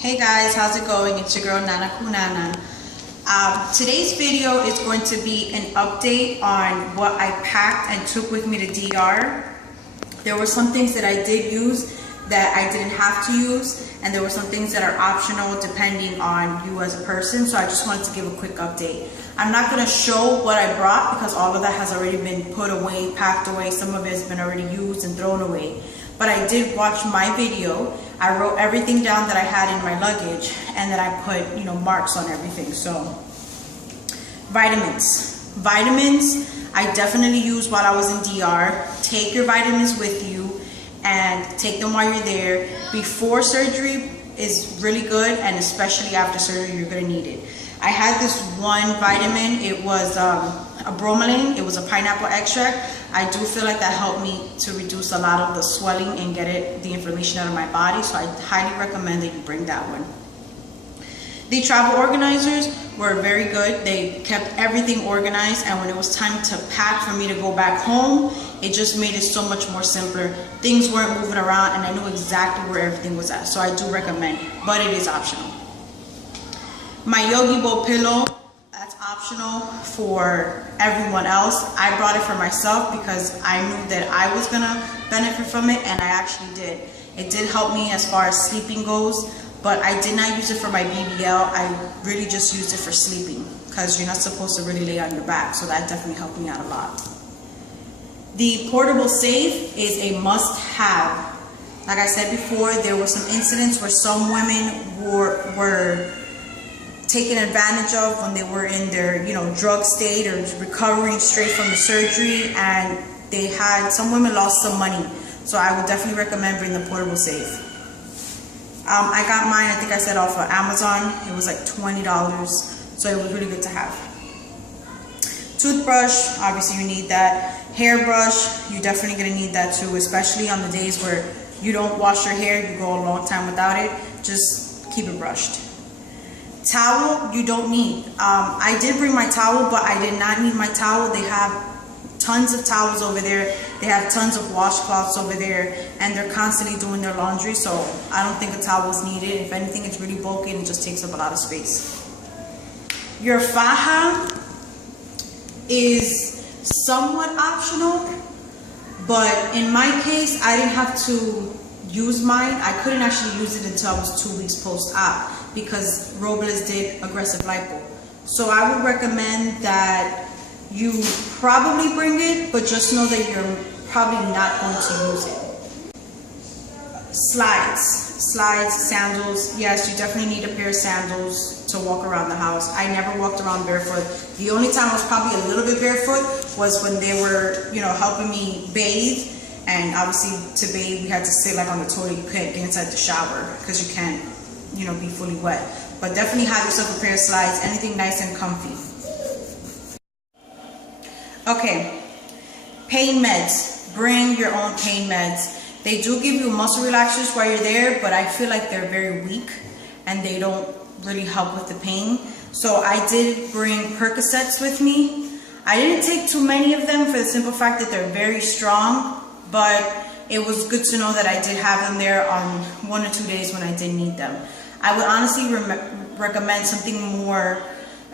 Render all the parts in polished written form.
Hey guys, how's it going? It's your girl Nana Kunana. Today's video is going to be an update on what I packed and took with me to DR. There were some things that I did use that I didn't have to use, and there were some things that are optional depending on you as a person, so I just wanted to give a quick update. I'm not going to show what I brought because all of that has already been put away, packed away. Some of it has been already used and thrown away. But I did watch my video. I wrote everything down that I had in my luggage, and then I put, marks on everything. So, vitamins. Vitamins, I definitely used while I was in DR. Take your vitamins with you and take them while you're there. Before surgery is really good, and especially after surgery, you're gonna need it. I had this one vitamin. It was a bromelain. It was a pineapple extract. I do feel like that helped me to reduce a lot of the swelling and get the inflammation out of my body, so I highly recommend that you bring that one. The travel organizers were very good. They kept everything organized, and when it was time to pack for me to go back home, it just made it so much more simpler. Things weren't moving around, and I knew exactly where everything was at, so I do recommend it, but it is optional. My Yogi Bowl pillow, that's optional for everyone else. I brought it for myself because I knew that I was gonna benefit from it, and I actually did. It did help me as far as sleeping goes, but I did not use it for my BBL. I really just used it for sleeping because you're not supposed to really lay on your back, so that definitely helped me out a lot. The portable safe is a must-have. Like I said before, there were some incidents where some women were taken advantage of when they were in their drug state or recovering straight from the surgery, and some women lost some money, so I would definitely recommend bringing the portable safe. I got mine, I think I said, off of Amazon. It was like $20, so it was really good to have. Toothbrush, obviously you need that. Hairbrush, you're definitely going to need that too, especially on the days where you don't wash your hair, you go a long time without it. Just keep it brushed. Towel, you don't need. I did bring my towel, but I did not need my towel. They have tons of towels over there. They have tons of washcloths over there, and they're constantly doing their laundry, so I don't think a towel is needed. If anything, it's really bulky and it just takes up a lot of space. Your faja is somewhat optional, but in my case, I didn't have to use mine. I couldn't actually use it until I was 2 weeks post-op because Robles did aggressive lipo. So I would recommend that you probably bring it, but just know that you're probably not going to use it. Slides, sandals. Yes, you definitely need a pair of sandals to walk around the house. I never walked around barefoot. The only time I was probably a little bit barefoot was when they were, helping me bathe. And obviously to bathe, we had to sit like on the toilet. You couldn't get inside the shower because you can't, be fully wet. But definitely have yourself a pair of slides, anything nice and comfy. Okay, pain meds. Bring your own pain meds. They do give you muscle relaxers while you're there, but I feel like they're very weak and they don't really help with the pain. So I did bring Percocets with me. I didn't take too many of them for the simple fact that they're very strong, but it was good to know that I did have them there on 1 or 2 days when I did need them. I would honestly recommend something more,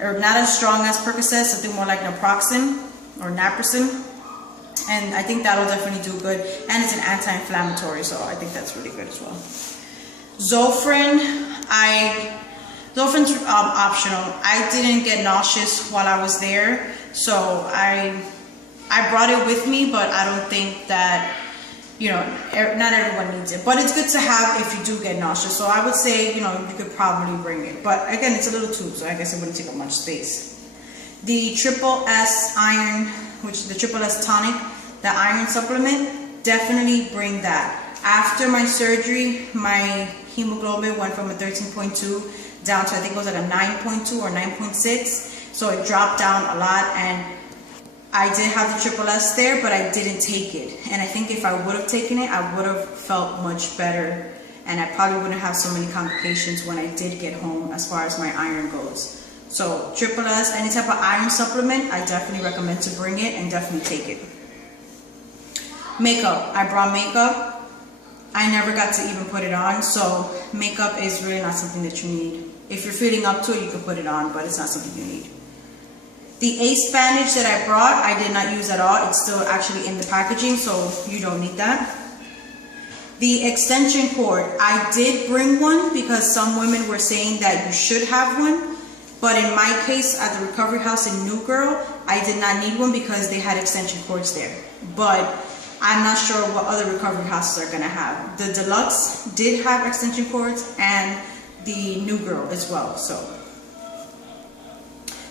or not as strong as Percocet, something more like naproxen or naproxen, and I think that'll definitely do good, and it's an anti-inflammatory, so I think that's really good as well. Zofran, Zofran's optional. I didn't get nauseous while I was there, so I brought it with me, but I don't think that, not everyone needs it, but it's good to have if you do get nauseous, so I would say, you could probably bring it, but again, it's a little tube, so I guess it wouldn't take up much space. The Triple S iron, which is the Triple S tonic, the iron supplement, definitely bring that. After my surgery, my hemoglobin went from a 13.2 down to, I think it was like a 9.2 or 9.6, so it dropped down a lot, and I did have the Triple S there, but I didn't take it. And I think if I would have taken it, I would have felt much better, and I probably wouldn't have so many complications when I did get home as far as my iron goes. So Triple S, any type of iron supplement, I definitely recommend to bring it and definitely take it. Makeup, I brought makeup. I never got to even put it on, so makeup is really not something that you need. If you're feeling up to it, you can put it on, but it's not something you need. The Ace bandage that I brought, I did not use at all. It's still actually in the packaging, so you don't need that. The extension cord, I did bring one because some women were saying that you should have one. But in my case, at the recovery house in New Girl, I did not need one because they had extension cords there. But I'm not sure what other recovery houses are gonna have. The Deluxe did have extension cords, and the New Girl as well. So,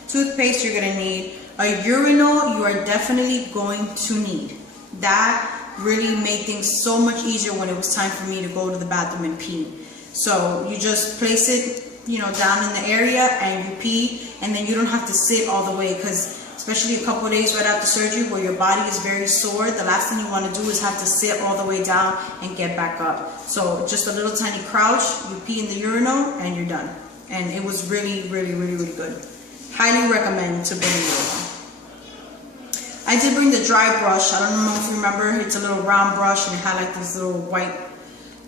toothpaste you're gonna need. A urinal you are definitely going to need. That really made things so much easier when it was time for me to go to the bathroom and pee. So you just place it, you know, down in the area and you pee, and then you don't have to sit all the way, because especially a couple of days right after surgery where your body is very sore, the last thing you want to do is have to sit all the way down and get back up. So just a little tiny crouch, you pee in the urinal, and you're done. And it was really, really, really, really good. Highly recommend to bring it. I did bring the dry brush. I don't know if you remember. It's a little round brush, and it had like these little white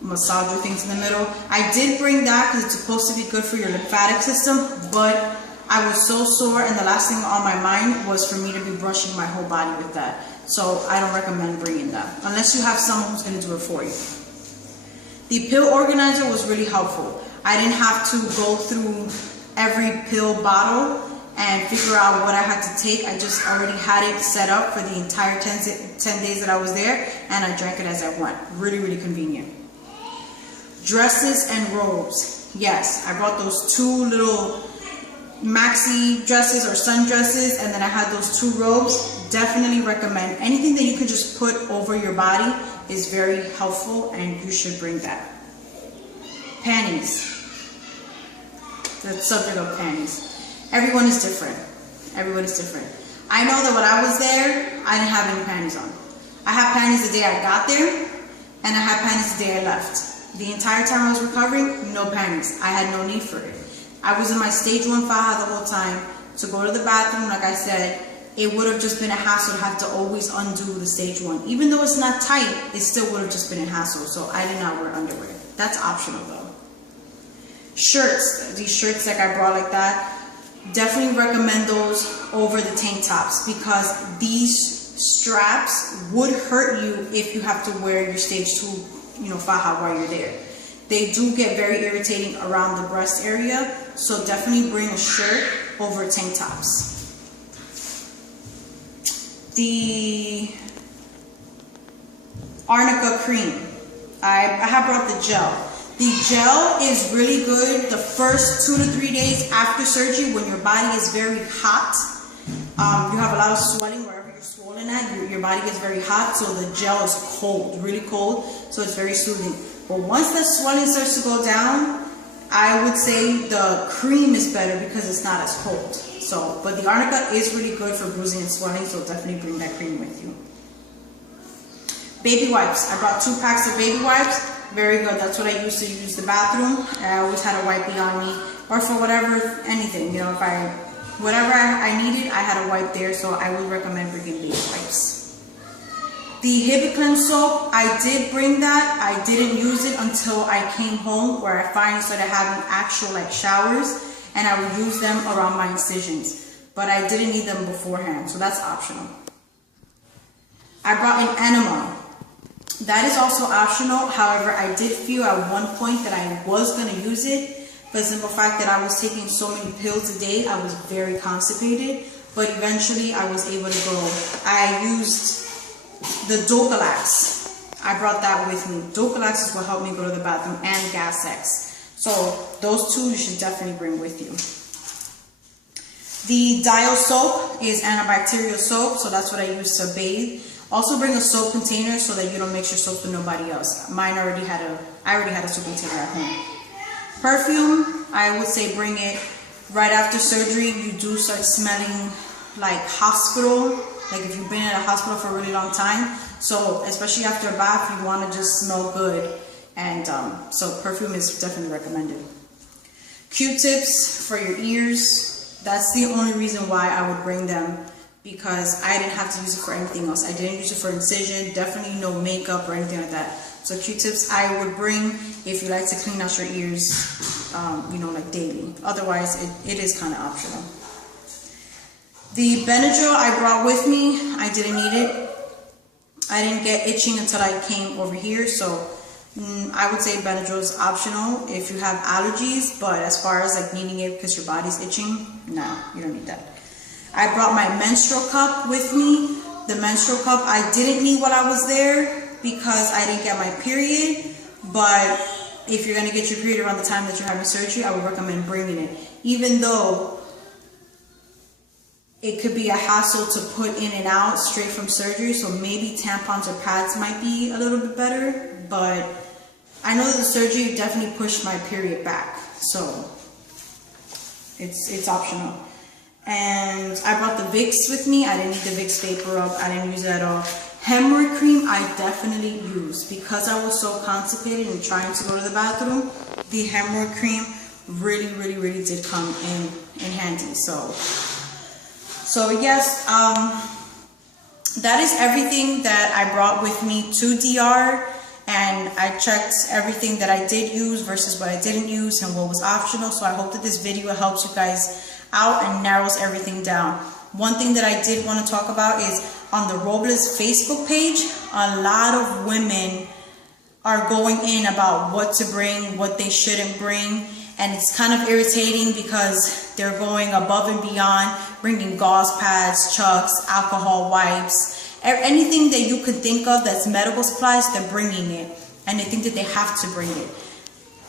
massager things in the middle. I did bring that because it's supposed to be good for your lymphatic system, but I was so sore, and the last thing on my mind was for me to be brushing my whole body with that. So I don't recommend bringing that unless you have someone who's going to do it for you. The pill organizer was really helpful. I didn't have to go through every pill bottle and figure out what I had to take. I just already had it set up for the entire 10 days that I was there, and I drank it as I went. Really, really convenient. Dresses and robes. Yes, I brought those two little maxi dresses or sundresses, and then I had those two robes. Definitely recommend. Anything that you can just put over your body is very helpful, and you should bring that. Panties. The subject of panties. Everyone is different. Everyone is different. I know that when I was there, I didn't have any panties on. I had panties the day I got there, and I had panties the day I left. The entire time I was recovering, no panties. I had no need for it. I was in my stage 1 faja the whole time. To go to the bathroom, like I said, it would have just been a hassle to have to always undo the stage 1. Even though it's not tight, it still would have just been a hassle. So I did not wear underwear. That's optional though. Shirts, these shirts like I brought like that, definitely recommend those over the tank tops, because these straps would hurt you if you have to wear your stage 2, faja while you're there. They do get very irritating around the breast area, so definitely bring a shirt over tank tops. The Arnica cream. I have brought the gel. The gel is really good the first 2 to 3 days after surgery when your body is very hot. You have a lot of swelling wherever you're swollen at. Your body gets very hot, so the gel is cold, really cold, so it's very soothing. But once the swelling starts to go down, I would say the cream is better because it's not as cold. So, but the Arnica is really good for bruising and swelling, so definitely bring that cream with you. Baby wipes. I brought 2 packs of baby wipes. Very good. That's what I used to use the bathroom. I always had a wipey on me, or for whatever, anything. Whatever I needed, I had a wipe there, so I would recommend bringing baby wipes. The Hibiclem soap, I did bring that. I didn't use it until I came home, where I finally started having actual showers, and I would use them around my incisions. But I didn't need them beforehand, so that's optional. I brought an enema. That is also optional. However, I did feel at one point that I was going to use it for the simple fact that I was taking so many pills a day. I was very constipated, but eventually I was able to go. I used the Docalax. I brought that with me. Docalax is what helped me go to the bathroom, and Gas X. So those two you should definitely bring with you. The Dial soap is antibacterial soap, so that's what I use to bathe. Also bring a soap container so that you don't mix your soap with nobody else. I already had a soap container at home. Perfume, I would say bring it right after surgery. You do start smelling like hospital, like if you've been in a hospital for a really long time. So especially after a bath, you want to just smell good. And so perfume is definitely recommended. Q-tips for your ears. That's the only reason why I would bring them, because I didn't have to use it for anything else. I didn't use it for incision, definitely no makeup or anything like that. So Q-tips I would bring if you like to clean out your ears, you know, like daily. Otherwise, it is kind of optional. The Benadryl I brought with me, I didn't need it. I didn't get itching until I came over here, so I would say Benadryl is optional if you have allergies, but as far as like needing it because your body's itching, no, you don't need that. I brought my menstrual cup with me. The menstrual cup I didn't need while I was there because I didn't get my period, but if you're going to get your period around the time that you're having surgery, I would recommend bringing it, even though it could be a hassle to put in and out straight from surgery, so maybe tampons or pads might be a little bit better, but I know that the surgery definitely pushed my period back, so it's optional. And I brought the Vicks with me. I didn't need the Vicks Vapor Rub. I didn't use it at all. Hemorrhoid cream I definitely used because I was so constipated and trying to go to the bathroom. The hemorrhoid cream really did come in handy. So yes, that is everything that I brought with me to DR, and I checked everything that I did use versus what I didn't use and what was optional. So I hope that this video helps you guys out and narrows everything down. One thing that I did want to talk about is on the Robles Facebook page, a lot of women are going in about what to bring, what they shouldn't bring. And it's kind of irritating because they're going above and beyond, bringing gauze pads, chucks, alcohol wipes, anything that you could think of that's medical supplies, they're bringing it. And they think that they have to bring it.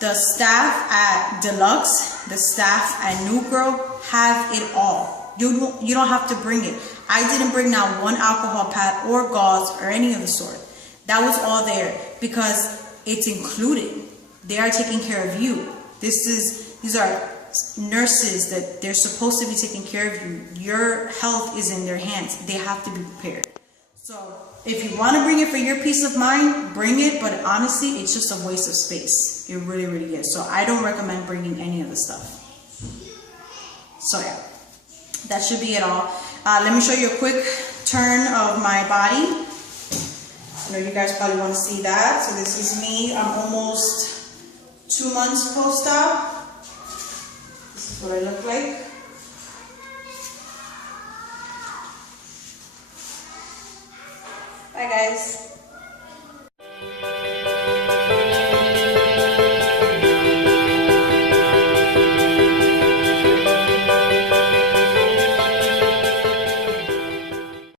The staff at Deluxe, the staff at New Girl have it all. You don't have to bring it. I didn't bring not one alcohol pad or gauze or any of the sort. That was all there because it's included. They are taking care of you. These are nurses that they're supposed to be taking care of you. Your health is in their hands. They have to be prepared. So if you want to bring it for your peace of mind, bring it. But honestly, it's just a waste of space. It really is. So I don't recommend bringing any of the stuff. So yeah, that should be it all. Let me show you a quick turn of my body. I know you guys probably want to see that. So this is me. I'm almost 2 months post-op. This is what I look like.